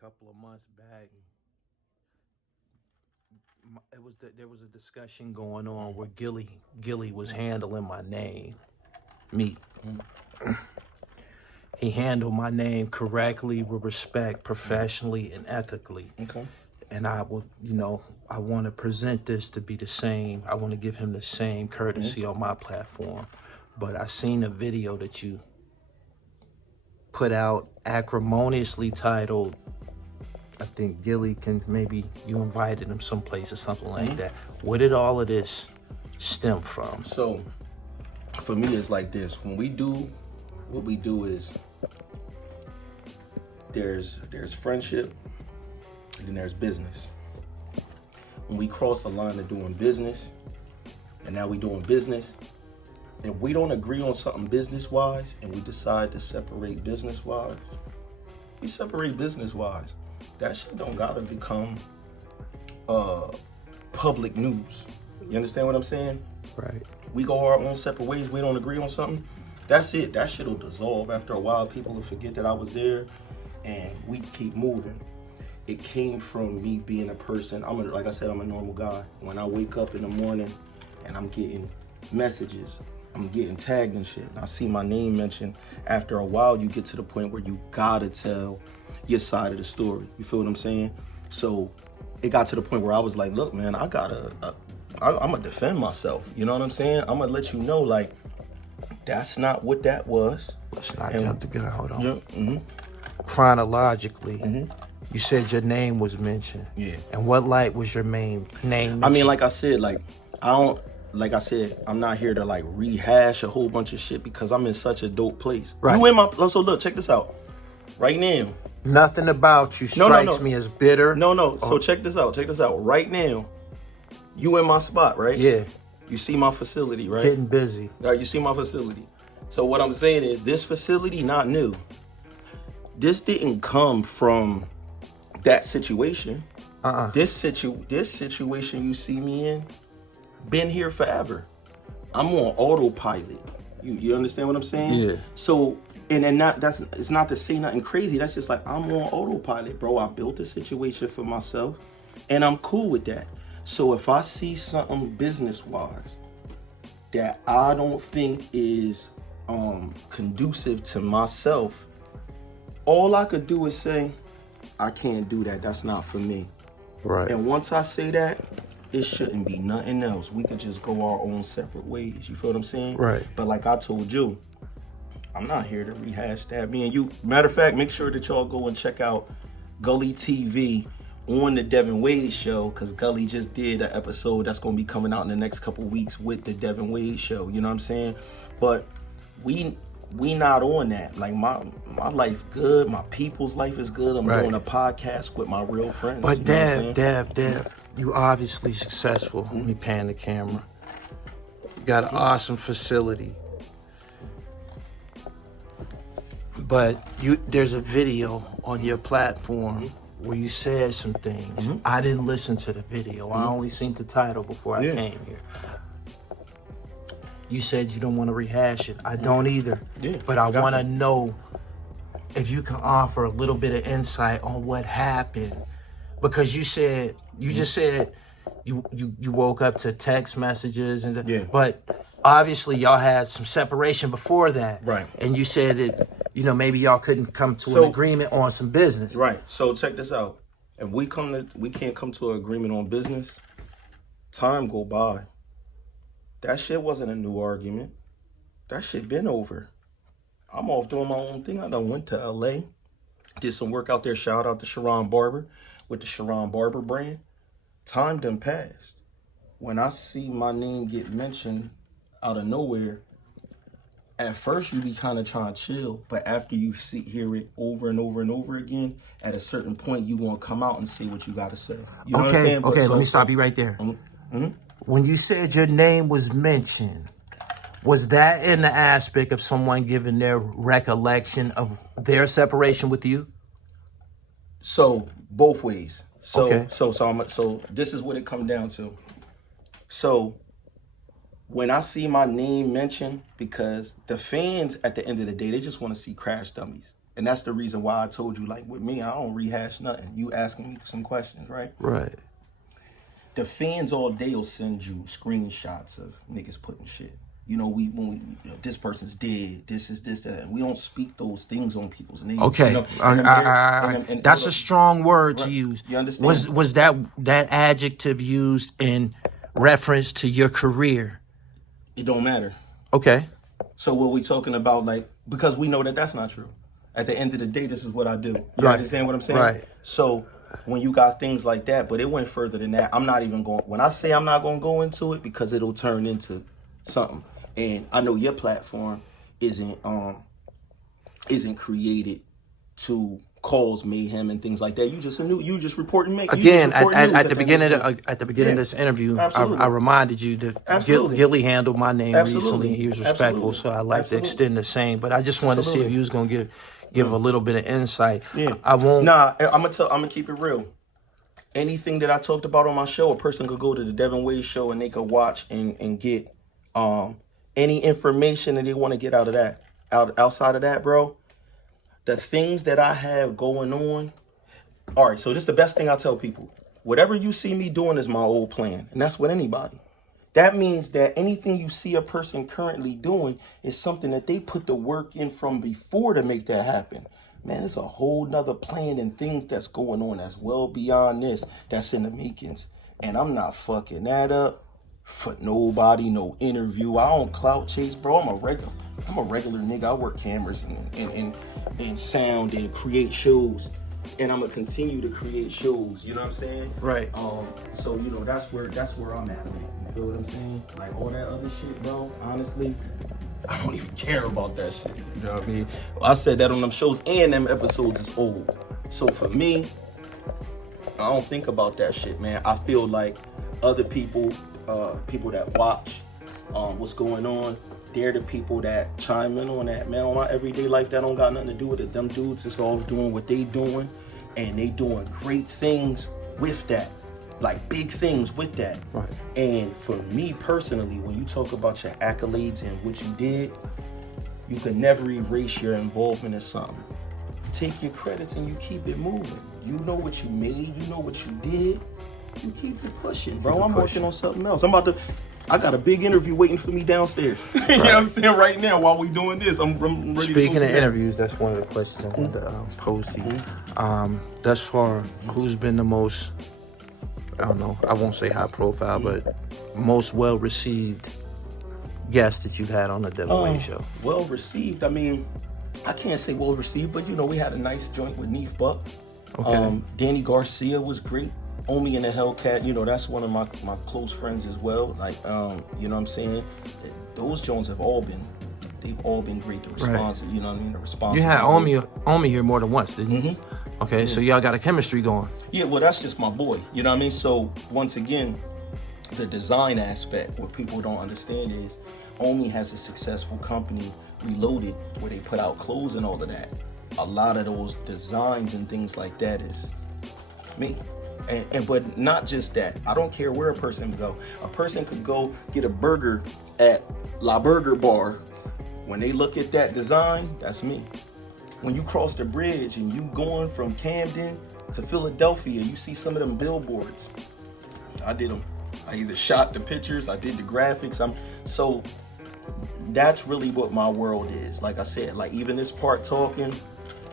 couple of months back, there was a discussion going on where Gillie was handling my name, me. He handled my name correctly, with respect, professionally, and ethically. Okay. And I will, I want to present this to be the same. I want to give him the same courtesy on my platform. But I seen a video that you put out, acrimoniously titled, I think Gillie can, maybe you invited him someplace or something like that. Where did all of this stem from? So for me, it's like this. When we do, what we do is there's friendship and then there's business. When we cross the line of doing business, and now we doing business, if we don't agree on something business-wise and we decide to separate business-wise, we separate business-wise. That shit don't gotta become public news. You understand what I'm saying? Right. We go our own separate ways, we don't agree on something, that's it. That shit will dissolve after a while. People will forget that I was there and we keep moving. It came from me being a person, like I said, I'm a normal guy. When I wake up in the morning and I'm getting messages, I'm getting tagged and shit, and I see my name mentioned, after a while you get to the point where you gotta tell your side of the story. You feel what I'm saying? So it got to the point where I was like, look, man, I'm gonna defend myself. You know what I'm saying? I'm gonna let you know, like, that's not what that was. Let's not jump the gun. Hold on. Yeah, Chronologically, you said your name was mentioned. Yeah. And what light was your main name mentioned? I mean, like I said, I'm not here to like rehash a whole bunch of shit because I'm in such a dope place. Right. You in my, so look, check this out. Right now. Nothing about you strikes me as bitter. No. So check this out. Right now, you in my spot, right? Yeah. You see my facility, right? Getting busy. All right, you see my facility. So what I'm saying is this facility not new. This didn't come from that situation. This situation you see me in, been here forever. I'm on autopilot. You understand what I'm saying? Yeah. So, and it's not to say nothing crazy. That's just like, I'm on autopilot, bro. I built a situation for myself and I'm cool with that. So if I see something business-wise that I don't think is conducive to myself, all I could do is say, I can't do that. That's not for me. Right. And once I say that, it shouldn't be nothing else. We could just go our own separate ways. You feel what I'm saying? Right. But like I told you, I'm not here to rehash that. Me and you, matter of fact, make sure that y'all go and check out Gully TV on the Devin Wade show, because Gully just did an episode that's going to be coming out in the next couple weeks with the Devin Wade show. You know what I'm saying? But we not on that. Like my life good, my people's life is good. I'm doing a podcast with my real friends. But you know Dev, you obviously successful. Let me pan the camera. You got an awesome facility. But there's a video on your platform where you said some things. I didn't listen to the video. I only seen the title before I came here. You said you don't want to rehash it. I don't either. Yeah, but I want to know if you can offer a little bit of insight on what happened. Because you said, you just said you woke up to text messages and but obviously y'all had some separation before that. Right. And you said that, maybe y'all couldn't come to an agreement on some business. Right. So check this out. If we can't come to an agreement on business, time go by. That shit wasn't a new argument. That shit been over. I'm off doing my own thing. I done went to LA, did some work out there. Shout out to Sharon Barber with the Sharon Barber brand. Time done passed. When I see my name get mentioned out of nowhere, at first you be kind of trying to chill, but after you hear it over and over and over again, at a certain point you gonna come out and say what you gotta say. You know what I'm saying? Okay, let me stop you right there. When you said your name was mentioned, was that in the aspect of someone giving their recollection of their separation with you? So both ways. So this is what it come down to. So when I see my name mentioned, because the fans at the end of the day, they just want to see crash dummies. And that's the reason why I told you, like with me, I don't rehash nothing. You asking me some questions, right? Right. The fans all day will send you screenshots of niggas putting shit. You know, this person's dead, this is this, that, and we don't speak those things on people's names. Okay, You know? That's a strong word to use. You understand? Was that adjective used in reference to your career? It don't matter. Okay. So what we talking about, like, because we know that that's not true. At the end of the day, this is what I do. You understand what I'm saying? Right. So when you got things like that, but it went further than that. I'm not even going, when I say I'm not going to go into it, because it'll turn into something. And I know your platform isn't created to cause mayhem and things like that. You just reporting me. Again, at the beginning of this interview, I reminded you that Gillie handled my name recently. He was respectful, so I like to extend the same. But I just wanted to see if you was gonna give a little bit of insight. Yeah. I won't. Nah, I'm gonna keep it real. Anything that I talked about on my show, a person could go to the Devin Wade show and they could watch and get any information that they want to get out of that. Outside of that, bro, the things that I have going on. All right, so this is the best thing I tell people. Whatever you see me doing is my old plan, and that's with anybody. That means that anything you see a person currently doing is something that they put the work in from before to make that happen. Man, it's a whole nother plan and things that's going on that's well beyond this, that's in the makings. And I'm not fucking that up for nobody, no interview. I don't clout chase, bro. I'm a regular nigga. I work cameras and sound and create shows. And I'm gonna continue to create shows. You know what I'm saying? Right. So you know that's where I'm at, man. You feel what I'm saying? Like all that other shit, bro. Honestly, I don't even care about that shit. You know what I mean? I said that on them shows, and them episodes is old. So for me, I don't think about that shit, man. I feel like other people, people that watch what's going on, they're the people that chime in on that, man. On my everyday life, that don't got nothing to do with it. Them dudes is all doing what they doing, and they doing great things with that, like big things with that. Right. And for me personally, when you talk about your accolades and what you did, you can never erase your involvement in something. Take your credits and you keep it moving. You know what you made, you know what you did, you keep it pushing, bro. I'm working on something else. I got a big interview waiting for me downstairs. You know what I'm saying? Right now, while we doing this, I'm ready. Speaking of interviews, that's one of the questions I wanted to pose to you. Thus far, who's been the most, I don't know, I won't say high profile, but most well-received guest that you've had on the Devin Wade show? Well received. I mean, I can't say well received, but you know, we had a nice joint with Neef Buck. Okay. Danny Garcia was great. Omi and the Hellcat, you know, that's one of my close friends as well. Like, you know what I'm saying? Those Jones they've all been great. The response, right. You know what I mean? The response. You had Omi here more than once, didn't you? Mm-hmm. Okay, yeah. So y'all got a chemistry going. Yeah, well, that's just my boy. You know what I mean? So once again, the design aspect, what people don't understand is Omi has a successful company, Reloaded, where they put out clothes and all of that. A lot of those designs and things like that is me. And but not just that. I don't care where a person go. A person could go get a burger at La Burger Bar. When they look at that design, that's me. When you cross the bridge and you going from Camden to Philadelphia, you see some of them billboards. I did them. I either shot the pictures, I did the graphics. So that's really what my world is. Like I said, like even this part talking,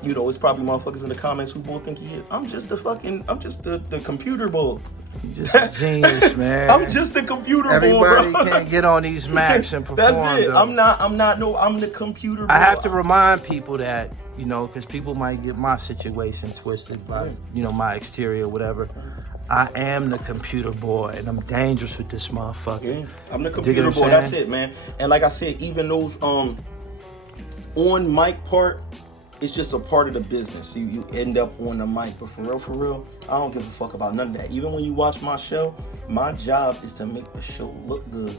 you know, it's probably motherfuckers in the comments who both think he is. I'm just the computer bull. You're just a genius, man. I'm just the computer bull, bro. Everybody can't get on these Macs and perform. That's it. Though. I'm the computer bull. I have to remind people that, you know, because people might get my situation twisted by, you know, my exterior or whatever. I am the computer boy, and I'm dangerous with this motherfucker. Yeah, I'm the computer boy. That's it, man. And like I said, even those on mic part, it's just a part of the business. You end up on the mic, but for real, I don't give a fuck about none of that. Even when you watch my show, my job is to make the show look good,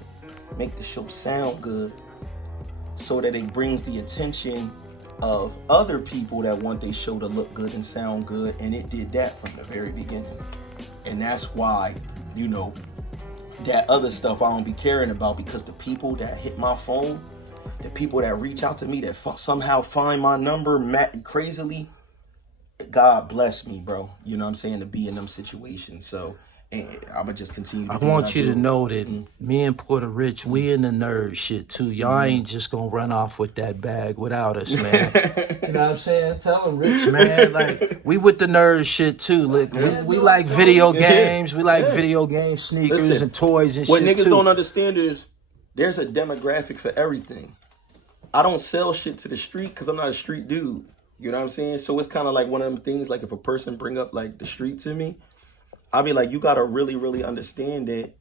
make the show sound good, so that it brings the attention of other people that want their show to look good and sound good, and it did that from the very beginning. And that's why, you know, that other stuff I don't be caring about, because the people that hit my phone, the people that reach out to me that somehow find my number crazily, God bless me, bro. You know what I'm saying, to be in them situations. So and I'm gonna just continue to I do want what you I to do. know that me and Porter Rich, we in the nerd shit too. Y'all ain't just gonna run off with that bag without us, man. You know what I'm saying? Tell him, Rich, man. Like, we with the nerd shit too. Look, we like video games. We like video game sneakers and toys and What shit niggas too. don't understand is there's a demographic for everything. I don't sell shit to the street because I'm not a street dude. You know what I'm saying? So it's kind of like one of them things, like if a person bring up like the street to me, I'll be like, you got to really, really understand that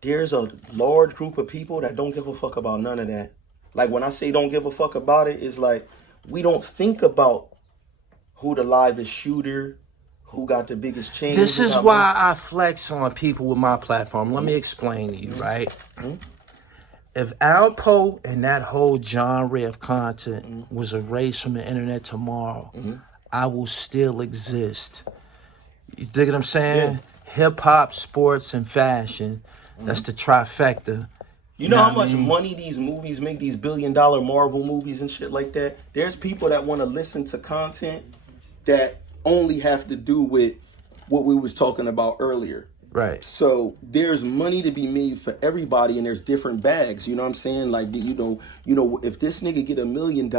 there's a large group of people that don't give a fuck about none of that. Like when I say don't give a fuck about it, it's like we don't think about who the livest shooter, who got the biggest chain. This is why I flex on people with my platform. Let me explain to you, right? If Alpo and that whole genre of content was erased from the internet tomorrow, I will still exist. You dig what I'm saying? Yeah. Hip hop, sports, and fashion. That's the trifecta. You know how much money these movies make, these billion-dollar Marvel movies and shit like that? There's people that want to listen to content that only have to do with what we was talking about earlier. Right. So there's money to be made for everybody, and there's different bags. You know what I'm saying? Like, you know, if this nigga get $1 million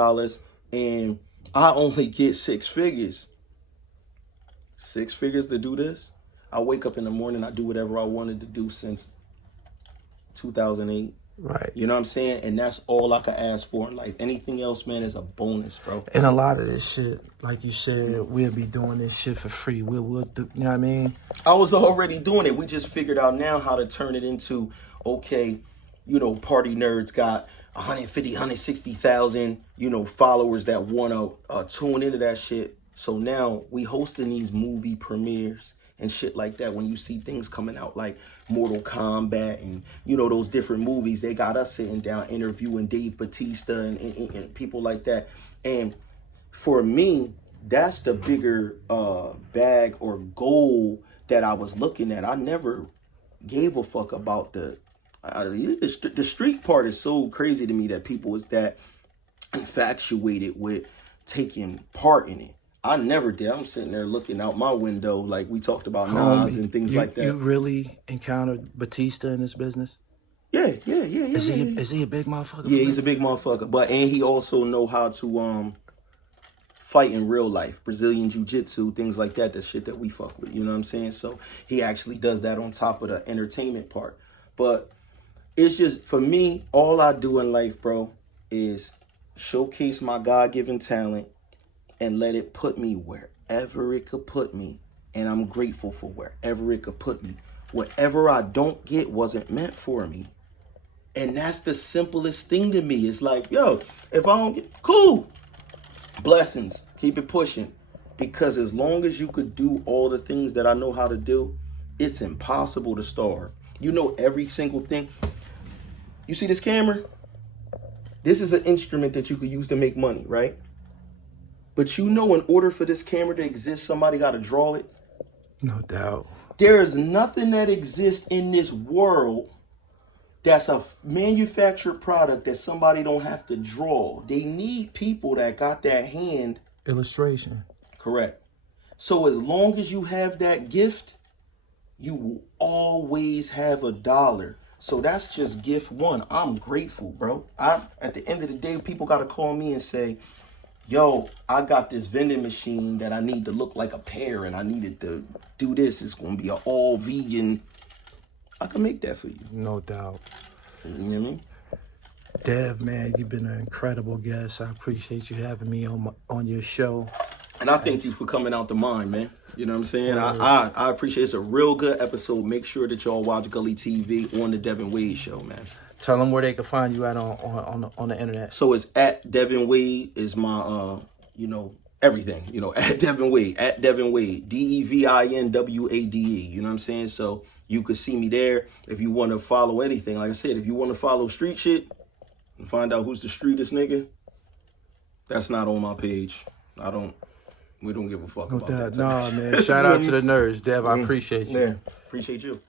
and I only get 6 figures, 6 figures to do this, I wake up in the morning, I do whatever I wanted to do since 2008. Right. You know what I'm saying? And that's all I could ask for in life. Anything else, man, is a bonus, bro. And a lot of this shit, like you said, we'll be doing this shit for free. We'll do, you know what I mean? I was already doing it. We just figured out now how to turn it into, okay, you know, Party Nerds got 150, 160,000, you know, followers that want to tune into that shit. So now we hosting these movie premieres and shit like that. When you see things coming out like Mortal Kombat and, you know, those different movies, they got us sitting down interviewing Dave Bautista and people like that. And for me, that's the bigger bag or goal that I was looking at. I never gave a fuck about the street part. Is so crazy to me that people is that infatuated with taking part in it. I never did. I'm sitting there looking out my window like we talked about Nas and things like that. You really encountered Batista in this business? Yeah. Is he a big motherfucker? Yeah, he's a big motherfucker. But and he also know how to fight in real life, Brazilian jiu-jitsu, things like that. The shit that we fuck with. You know what I'm saying? So he actually does that on top of the entertainment part. But it's just, for me, all I do in life, bro, is showcase my God-given talent and let it put me wherever it could put me. And I'm grateful for wherever it could put me. Whatever I don't get wasn't meant for me. And that's the simplest thing to me. It's like, yo, if I don't get, cool. Blessings. Keep it pushing. Because as long as you could do all the things that I know how to do, it's impossible to starve. You know every single thing. You see this camera? This is an instrument that you could use to make money, right? But you know, in order for this camera to exist, somebody got to draw it. No doubt. There is nothing that exists in this world that's a manufactured product that somebody don't have to draw. They need people that got that hand. Illustration. Correct. So as long as you have that gift, you will always have $1. So that's just gift one. I'm grateful, bro. At the end of the day, people got to call me and say, yo, I got this vending machine that I need to look like a pear and I needed to do this. It's going to be an all vegan. I can make that for you. No doubt. You know what I mean? Dev, man, you've been an incredible guest. I appreciate you having me on your show. And I thank you for coming out the mind, man. You know what I'm saying? I appreciate it. It's a real good episode. Make sure that y'all watch Gully TV on the Devin Wade Show, man. Tell them where they can find you at on the internet. So it's at Devin Wade is my, you know, everything. You know, at Devin Wade, DEVINWADE. You know what I'm saying? So you could see me there. If you want to follow anything, like I said, if you want to follow street shit and find out who's the streetest nigga, that's not on my page. We don't give a fuck about that. Nah, man. Shout out to the nerds, Dev. I appreciate you. Yeah, appreciate you.